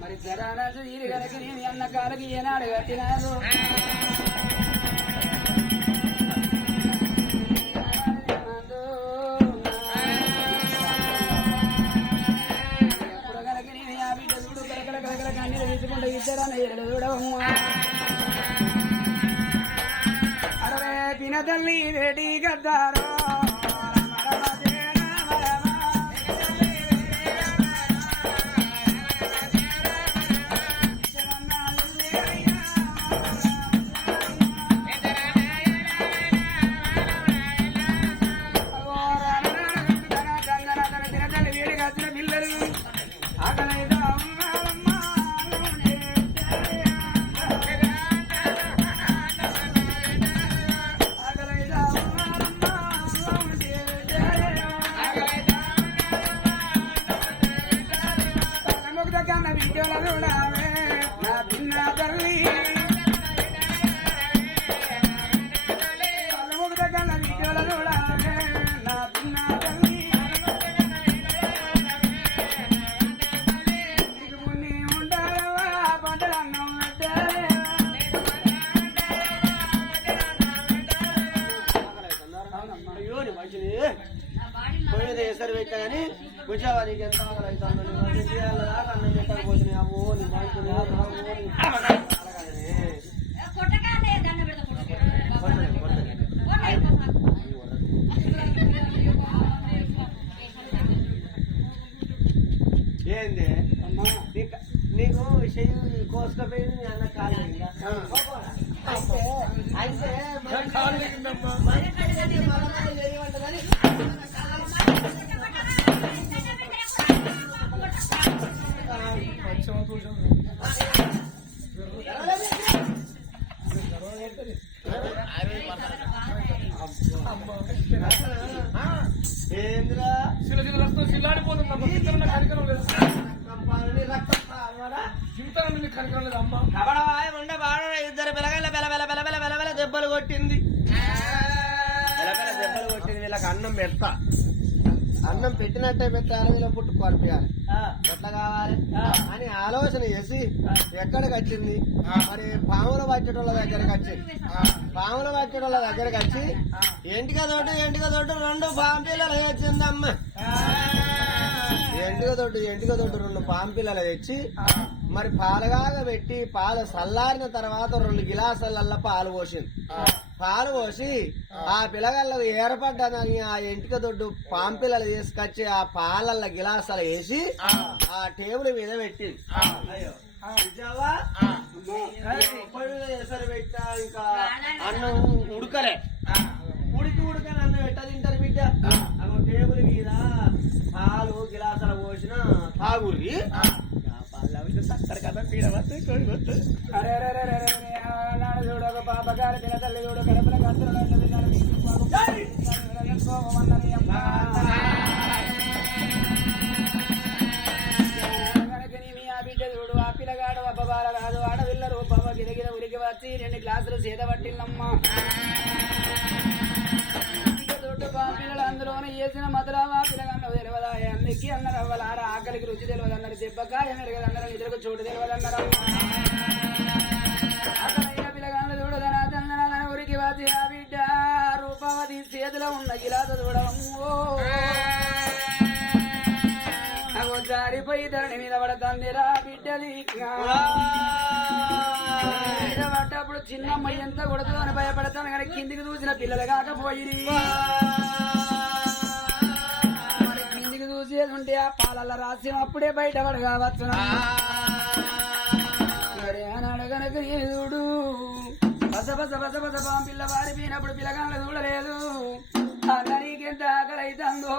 మరి జరానదు ఈరు కనుక నేను అన్న కాలకి ఏనాడు కట్టినాదు ఎప్పుడు కనుక నేను ఆ బిడ్డ చూడు కలకల కలకల కన్నీరు తీసుకుంటే ఇద్దరన్న ఎరడు చూడవమ్మా అరే పిన తల్లి రెడీ గద్దారో పోయేది ఎసరు పెట్టా కానీ కూర్చోవా నీకు ఎంత అవుతాను అన్నం పెట్టకపోతుంది అమ్మో నీ ఏంది నీకు చెయ్యి కోసుకపోయింది అన్న కాదు అయితే ఏంద్రా సిల్లాడిపోతుంది కనికరం లేదు ఉండే బాగా ఇద్దరు పిల్లగాళ్ళ బెల దెబ్బలు కొట్టింది దెబ్బలు కొట్టింది వీళ్ళకి అన్నం పెడతా అన్నం పెట్టినట్టే పెట్టాలి వీళ్ళ పుట్టు కొనిపించాలి ఎట్లా కావాలి అని ఆలోచన చేసి ఎక్కడికి వచ్చింది మరి పాములు పట్టేటోళ్ళ దగ్గరికి వచ్చింది పాములు పట్టేటోళ్ళ దగ్గరికి వచ్చి ఎంటిక తోటి రెండు పాంపిల్లలు వచ్చిందమ్మ ఎంటిక తోటి రెండు పాంపిల్లలు తెచ్చి మరి పాలుగాగా పెట్టి పాలు చల్లారిన తర్వాత 2 గిలాసులల్లా పాలు పోసింది పాలు పోసి ఆ పిల్లగాళ్ళకు ఏర్పడ్డానని ఆ ఎంటిక దొడ్డు పాంపిల్లలు తీసుకొచ్చి ఆ పాలల్ల గిలాసాలు వేసి ఆ టేబుల్ మీద పెట్టింది ఎసరు పెట్టా ఇంకా అన్నం ఉడకలే ఉడకని అన్నం పెట్ట తింటారు బిడ్డ టేబుల్ మీద పాలు గిలాసాలు పోసిన తాగురి చూడు ఒక పాపగారి తిన తల్లి చూడు కడపల ఆ బిడ్డ చూడు ఆ పిల్లగాడు అబ్బబాల కాదు ఆడవిల్ల రూపమ్మ గిరగిర ఉరికి వచ్చి 2 గ్లాసులు సేద పట్టిందమ్మా పిల్లలు అందులోనే వేసిన మధురావా పిల్లగన్న తెలియదా అన్నికి అన్నారు అవ్వాల ఆకలికి రుచి తెలియదు అన్నారు దెబ్బకాయ మెరగదన్నారు నిద్రకు చోటు తెలియదన్నారు అసలైన పిల్లగాళ్ళు చూడదనా ఉరికి వచ్చి ఆ బిడ్డ రూపవతి చేతిలో ఉన్న గిలాస చూడవమ్మో జారిపోయి ధరణి మీద పడతాందిరా బిడ్డది పడ్డప్పుడు చిన్నమ్మ ఎంత కొడుతుందో అని భయపడతాను కానీ కిందికి చూసిన పిల్లలు కాకపోయి మరి కిందికి చూసేది ఉంటే ఆ పాలల్ల రాసి అప్పుడే బయటపడు కావచ్చు సరే అని అడగనక చూడు బస పిల్ల వారిపోయినప్పుడు పిల్లగాళ్ళు చూడలేదు నీకెంత ఆకలి అవుతుందో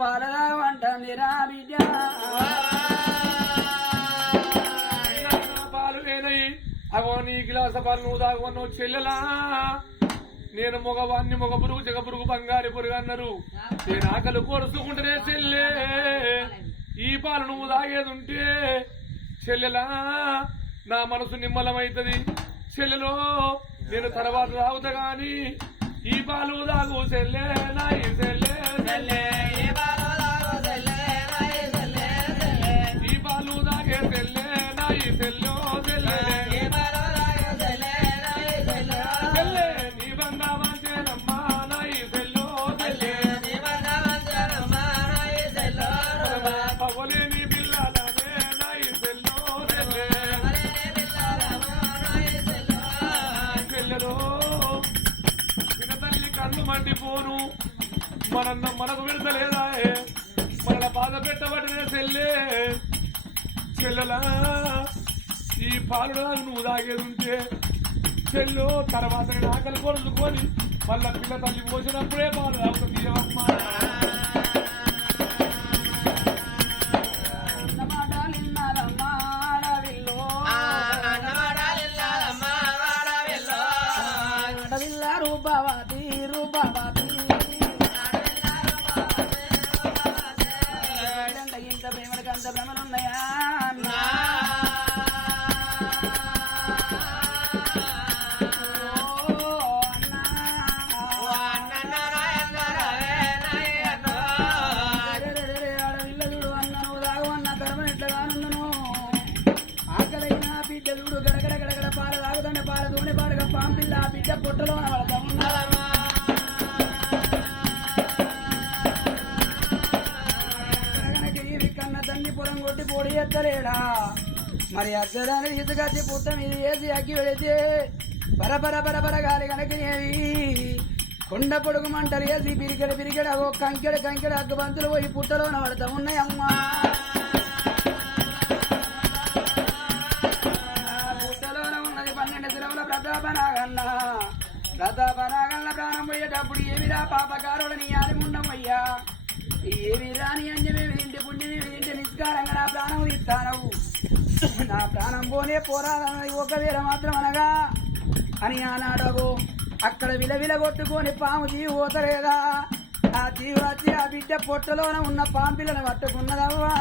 పాలలా అంటుంది రా బిడ్డ పాలు లేనయి అగో నీ గిలాస పాలు నువ్వు తాగున్నావు చెల్లెలా నేను మగవాన్ని మగ పురుగు జగ పురుగు బంగారు పురుగు అన్నారు నేను ఆకలి కొరుచుకుంటేనే చెల్లె ఈ పాలు నువ్వు తాగేదుంటే చెల్లెలా నా మనసు నిమ్మలమైతది చెల్లెలో నేను తర్వాత తాగుతా గాని ఈ పాలు తాగు చెల్లె నా ఈ చెల్లె ఈ పాలు తాగే చెల్లె నా ఈ చెల్లె చెల్లె నీ బంగా మంచేనమ్మా నా ఈ చెల్లె పవ్వలేని పిల్లలనే నా ఈ చెల్లె చెల్లెలో చిన్నతల్లి కళ్ళు మండిపోను మనకు విడతలేదా మన బాధ పెట్టబడిన చెల్లెలా ఈ పాలు నువ్వు తాగేది ఉంటే చెల్లు తర్వాత నేను ఆకలి కొడుచుకొని మళ్ళా పిల్ల తల్లి పోసినప్పుడే పాలు తాగుతుందమ్మా రూపావతి రూపావతి ఇంత ప్రేమలకు అంత భ్రమలున్నాయా గడగడ గడగడ పాల తాగుతుండే పాల దూనె పాడగా పాంపిల్ల ఆ బిడ్డ పొట్టలో కన్న తండ్రి పొలం కొట్టి పొడి ఎత్తలేడా మరి అద్దడానికి ఇసుకచ్చి పుట్ట మీద వేసి అక్కి వెళితే బరబర బరబర గాలి కనుకనేవి కొండ పొడుగు మంటలు వేసి పిరికెడ ఓ కంకెడ అగ్గు బంతులు పోయి పుట్టలోన పడతా ఉన్నాయమ్మా ప్రతాపనాగన్న ప్రాణం పోయేటప్పుడు ఏమిరా పాపకారుడని ఆలిముండమయ్యా ఏమిరా నీ అంజమేమి తింటే పుణ్యమేమి తింటే నిస్కారంగా నా ప్రాణం ఇస్తానవు నా ప్రాణం పోనే పోరాదని ఒకవేళ మాత్రం అనగా అని ఆనాడగు అక్కడ విలవిల కొట్టుకొని పాము జీవి పోతలేదా ఆ జీవి వచ్చి ఆ బిడ్డ పొట్టలోన ఉన్న పాంపిల్లను పట్టుకున్నదవ్వా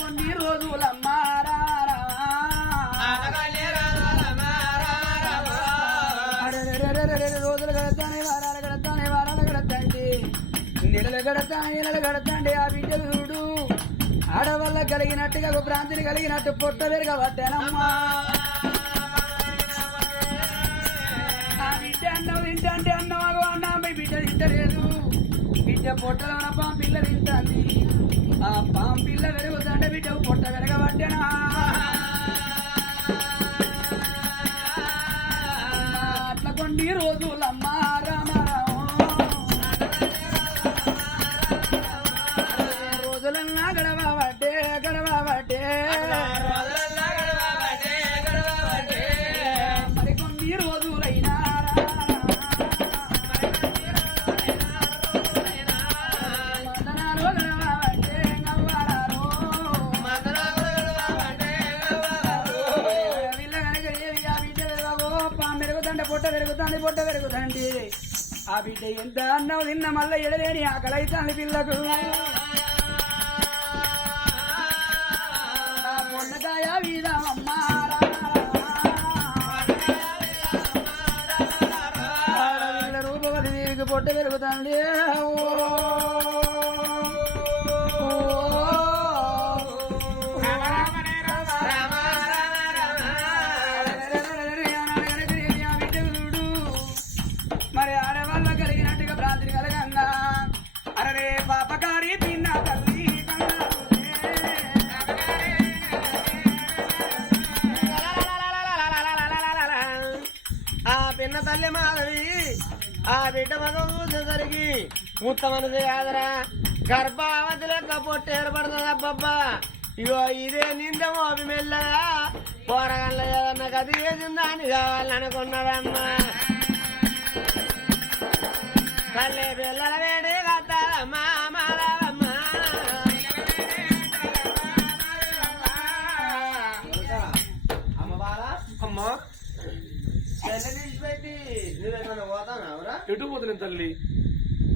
కొన్ని రోజులమ్మా రోజులు వారాలు గడతాండి నెలలు గడతాండి ఆ బిడ్డలు చూడు ఆడవల్ల కలిగినట్టుగా భ్రాంతిని కలిగినట్టు పొట్ట పెరగబట్టానమ్మా ఆ బిడ్డ అన్నం తింటే అన్నమాగో అన్నా బిడ్డ తింటలేదు బిడ్డ పొట్టలో ఉన్న పాంపిల్ల తింటాంది ఆ పాంపిల్ల పెరుగుతుంటే బిడ్డ పొట్ట పెరగబట్టానా అట్లా కొన్ని రోజులమ్మా రామారావు రోజులన్నా గడవబట్టే మరికొన్ని రోజులైనా మదనాలు గడవబట్టే నవ్వారారు వీళ్ళ కనుక ఏవి ఆ బిడ్డ పెరగవో పాము పెరుగుతుంటే పొట్ట పెరుగుతుంది ఆ బిడ్డ ఎంత అన్నం తిన్న మళ్ళీ ఎడలేని ఆకలైతాంది పిల్లకు పొన్నకాయ వీరమ్మా రూపవతి దేవికి పొట్ట పెరుగుతుంది మరి ఆడవాళ్ళ కలిగినట్టుగా భ్రాంతిని కలగంగా అరే పాపకారి తిన్న తల్లి ఆ పిన్న తల్లి మాధవి ఆ బిడ్డ మగం చూసేసరికి ఉత్తమనది కాదరా గర్భావతి లెక్క పొట్టు ఏర్పడుతుంది అబ్బబ్బా ఇగో ఇదే నిందమో అవి మెల్లగా పోరగంలో ఏదన్నా గది వేసిందా అని కావాలనుకున్నాడమ్మా తల్లి పిల్లల వేడి కట్టాలమ్మా మాలవమ్మా ఎటు పోతున్నాను తల్లి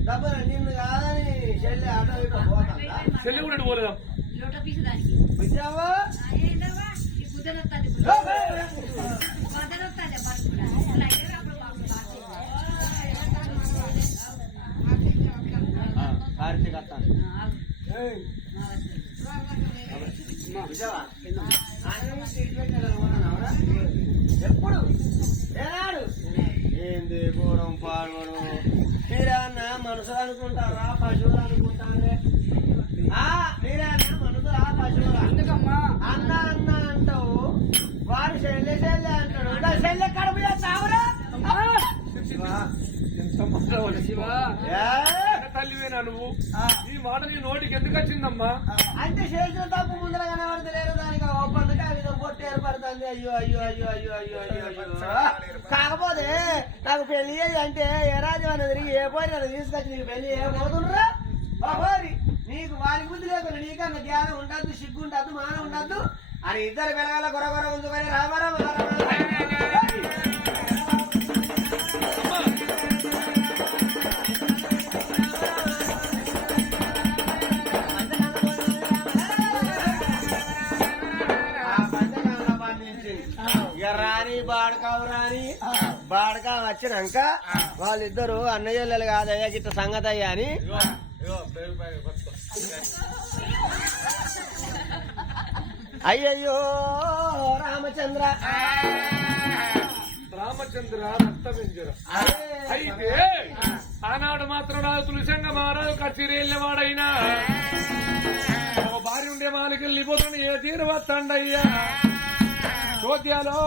డబ్బులు నిన్ను కాదని చెల్లి ఆటో ఇటో పోతుందా చెల్లి కూడా ఎటు పోలేదా విద్యావా కార్తీక్ వస్తాను ఎప్పుడు ఏనాడు ఏంది పూర్వం పాల్గొను మీరన్న మనుషులు అనుకుంటారా పశువులు అనుకుంటారే మీరన్న మనుషులా పశువులా ఎందుకమ్మా అన్న అన్న అంటావు వాడు చెల్లె చెల్లె అంటాడు చెల్లె కడుపు చేస్తావురా ఎంత తల్లివేనా నువ్వు ఈ మాట నీ నోటికి ఎందుకు వచ్చిందమ్మా అంటే చేసిన తప్పు ముందర కనబడతలేరు దానికి ఒప్పందకి ఆ విధంగా పొట్టు ఏర్పడుతుంది అయ్యో అయ్యో అయ్యో అయ్యో అయ్యో అయ్యో అయ్యో కాకపోతే నాకు పెళ్లి అంటే ఏ రాజు అనేది ఏ పోయి నన్ను తీసుకొచ్చి నీకు పెళ్లి ఏ పోతుండ్రా బాబోరి నీకు వారి బుద్ధి లేకుండా నీకన్నా జ్ఞానం ఉండద్దు సిగ్గు ఉండద్దు మానం ఉండద్దు అని ఇద్దరు పిల్లగాల గొర గొర ఉంచుకొని రామారామ రాని బాడకావు రాని బాడకా వచ్చినాక వాళ్ళిద్దరు అన్నయ్యలు కాదయ్యా గిట్ట సంగతి అయ్యా అని అయ్యయ్యో రామచంద్ర రామచంద్ర రక్తమింజర అయితే ఆనాడు మాత్రం రాజు తులసంగ మహారాజు కచేరీ వెళ్ళేవాడైనా భార్య ఉండే మాలికి వెళ్ళిపోతుంది ఏ తీరు వస్తాండయ్యా చోద్యాలో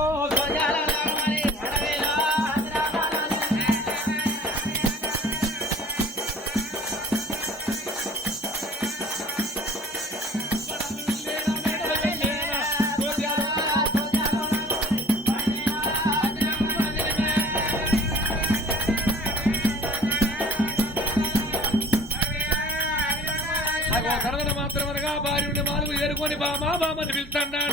కరవన మాత్రమనగా భార్య ఉండే మాలకు ఏరుకొని బామా బామని పిలుస్తాడా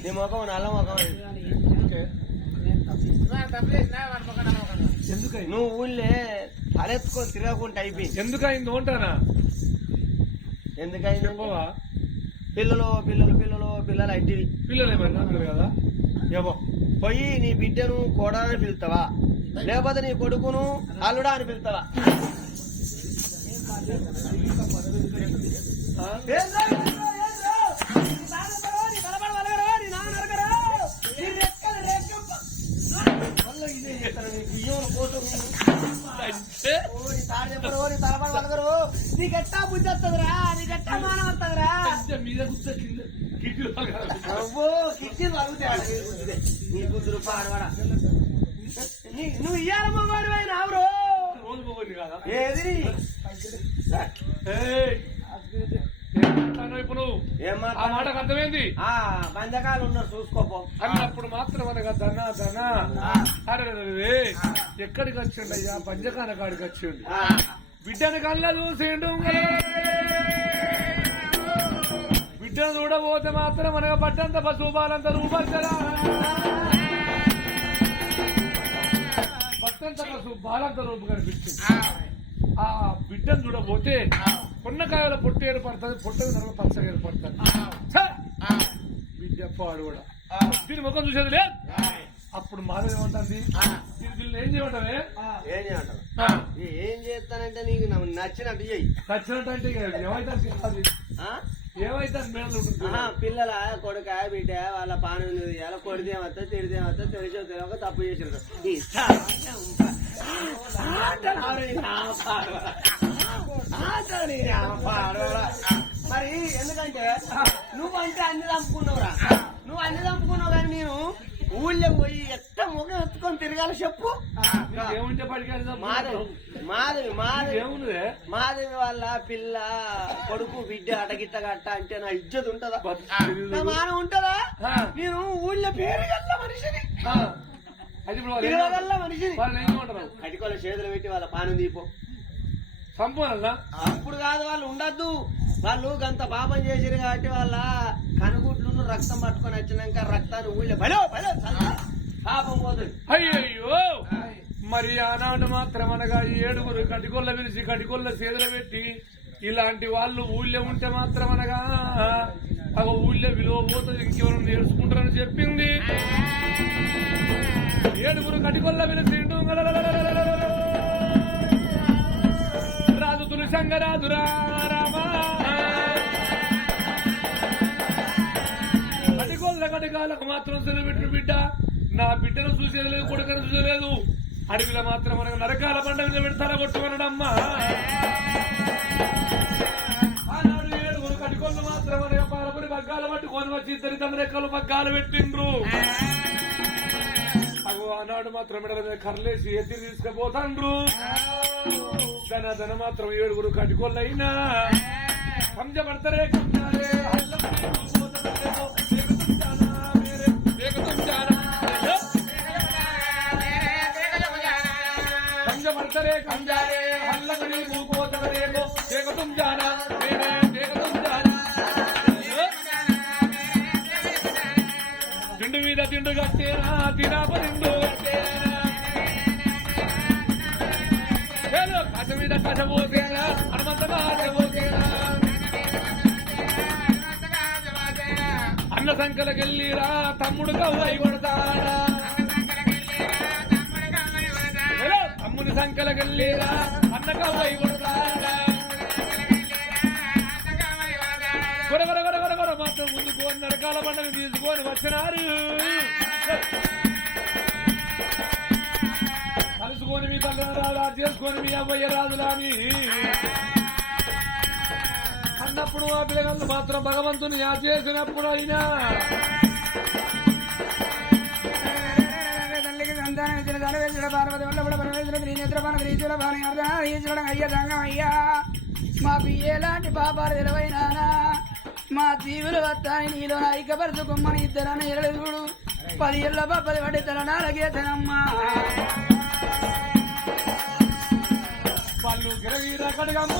నీ ముఖం నల్ల ముఖం నువ్వు ఊళ్ళే తలెత్తుకొని తిరగకుండా అయిపోయింది ఎందుకయింది ఉంటానా ఎందుకైంది చెప్పవా పిల్లలు పిల్లలు పిల్లలు పిల్లలు ఇంటివి పిల్లలు ఏమన్నా కదా ఏమో పోయి నీ బిడ్డను కోడని పిలుస్తావా లేకపోతే నీ కొడుకును అల్లుడా అని పిలుస్తావా నీకెట్టా బుద్ధి వస్తుందిరా నీకెట్టా మానం వస్తుందిరా మీద కిడ్నీ వలుగుతాడు నీ కూతురు పాడవాడా నువ్వు ఇయ్యాలమ్మ వాడివైనా బ్రో రోజు పోయింది కదా ఏది ఇప్పుడు ఆ మాటకు అర్థమైంది బంధకాలు ఉన్నారు చూసుకోపో అన్నప్పుడు మాత్రం అనగా ధన ధన అరే ఎక్కడికి వచ్చిండయ్యా పంచకాల కాడికి వచ్చిండు బిడ్డను కళ్ళ చూసిండు బిడ్డను చూడబోతే మాత్రం అనగా పట్టంత పశుపాలంత రూపచ్చరా పట్టంత పశుపాలంత రూపు కనిపించింది ఆ బిడ్డను చూడబోతే పొన్నకాయల పొట్టు ఏర్పడుతుంది పొట్టకు తర్వాత పచ్చగా ఏర్పడుతుంది బిడ్డ పాడు కూడా దీని ముఖం చూసేది లేదు అప్పుడు మాధవ ఏమంటుంది దీన్ని ఏం చేయమంటావే ఏం చేస్తానంటే నీకు నచ్చినట్టు చెయ్యి నచ్చినట్టు అంటే ఏమైతే ఏమైతే పిల్లల కొడుక బిడ్డ వాళ్ళ పానం ఎలా కొడితేమత్తా తిడితేమత్తా తెలిసో తెలియక తప్పు చేసినారు మరి ఎందుకంటే నువ్వంటే అన్ని చంపుకున్నావురా నువ్వు అన్ని చంపుకున్నావు కానీ నేను ఊళ్ళో పోయి ఎట్ట ముఖం ఎత్తుకొని తిరగాలి చెప్పు. ఏముంటే పడికాలి మాధవి మాధవి మాధవి ఏముంది మాధవి వాళ్ళ పిల్ల కొడుకు బిడ్డ అటగిట్ట గట్ట అంటే నా ఇజ్జత్ ఉంటదా, నా మానం ఉంటదా? నేను ఊళ్ళో పేరు గల్ల మనిషిని, తిరగల్ల మనిషిని. కటికోళ్ళ చేతులు పెట్టి వాళ్ళ పానం దీపం సంపూర్ణ అప్పుడు కాదు, వాళ్ళు ఉండద్దు. వాళ్ళు గంత పాపం చేసిరు కాబట్టి వాళ్ళ కనుగుడ్లు రక్తం పట్టుకొని వచ్చినాక రక్తాన్ని ఊళ్ళో బలో బలో పాపం పోతుంది. అయ్యో మరి ఆనాడు మాత్రం అనగా 7 కటికొల్ల పిలిచి కటికొల్ల చేతులు పెట్టి ఇలాంటి వాళ్ళు ఊళ్ళో ఉంటే మాత్రం అనగా అగ ఊళ్ళో విలువ పోతుంది, ఇంకెవరు నేర్చుకుంటారని చెప్పింది. 7 కటికొల్ల పిలిచి రాజు తులసంగరాజురా రామా కటికొల్ల కటికాలకు మాత్రం సెలవు పెట్టిన బిడ్డ, నా బిడ్డను చూసేది లేదు, కొడుకను చూసేలేదు. అడవిలో మాత్రం మనకు నరకాల పంట మీద పెడతారా కొట్టుకున్నాడమ్మా. ఆనాడు 7 కటికొల్లు మాత్రం అనగా పారపడి బగ్గాలు పట్టుకొని వచ్చి 2 తమరెక్కలు బగ్గాలు పెట్టిండ్రు. అగో ఆనాడు మాత్రం మెడల మీద కర్లేసి ఎత్తి తీసుకుపోతాండ్రు. ధన మాత్రం 7 కటికొల్లు అయినా కంజపడతారే కంజారే కంజపడతారే కంజారే హల్లగని పూకోతరేగో దేగతుం జానా దేగతుం జానా. తిండు మీద తిండు కట్టేనా తినాపరిండు కట్టేనా కథ మీద కథ పోతేనా హనుమంతగా పోతేనా అన్న సంకలకెళ్ళిరా తమ్ముడు కవ్వై కొడతాడా, తమ్ముని సంకలకెళ్ళిరా అన్న కవ్వై కొడతాడా. గొడగొడ గొడగొడ గొడ మాత్రం ముందుకు నరకాల పండుగ తీసుకొని వచ్చినారు. కలుసుకొని మీ తల్లిదండ్రులు చేసుకొని మీ అవ్వయ్య రాజులాని అన్నప్పుడు ఆ పిల్లగాళ్ళు మాత్రం భగవంతుని యాద చేసినప్పుడు అయినా తల్లికి సంతానం ఇచ్చిన తలవేసిన పార్వతి వల్ల కూడా పరమేశ్వర త్రినేత్రపాన త్రిశూల భాని అర్ధనారీశ్వరం అయ్య దంగం అయ్యా. మాకు ఎలాంటి పాపాలు తెలవైనానా, మా జీవులు వస్తాయి నీలో ఐక్యపరచుకుమ్మని 2 అన్న చూడు 10 ఏళ్ళ పప్పది పడి తలనాలకేతనమ్మా. వాళ్ళు గిరగిర కడగమ్ము